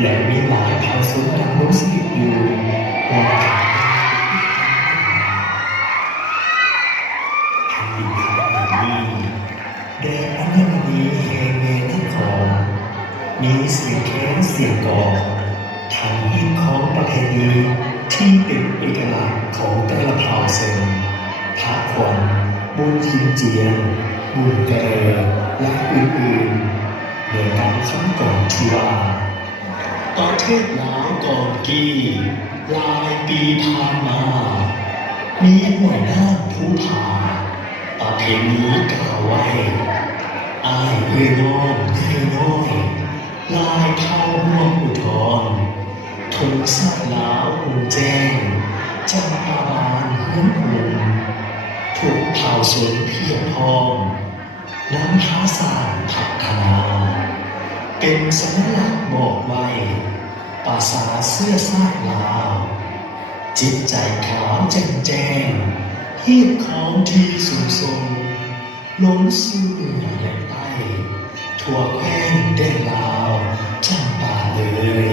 และมีหลายเผ่าชนดำรงชีวิตอยู่รวมกันแผ่นดินไทยนี้แดนอัญมณีแห่งแม่น้ำของมีเสียงแค้นเสียงกองทางยิ่งของประเพณีที่เป็นเอกลักษณ์ของแต่ละเผ่าชนพระขวัญบุญทินเจียงบุญกระเรและอื่นๆโดยการคำก่อนที่ว่าประเทศลาวก่อนกี้หลายปีผ่านมามีห่วยน้ำผู้ผาประเพณีกล่าวไว้อายเอื้อน้องเอื้อน้อยลายเท่าห่วงอุทธรทุงสักลาวหูแจ้งจำปาบานเฮือนหุ่นถูกเผาสนเพียงพร้อมน้ำท้าสารพัฒนาเป็นสัญลักษณ์บอกไว้ภาษาเสื้อซากลาวจิตใจขาวแจ่มแจ้งเฮียบของที่สูงส่งล้นสู่เหนือและใต้ทั่วแคว้นแดนลาวจำปาเลย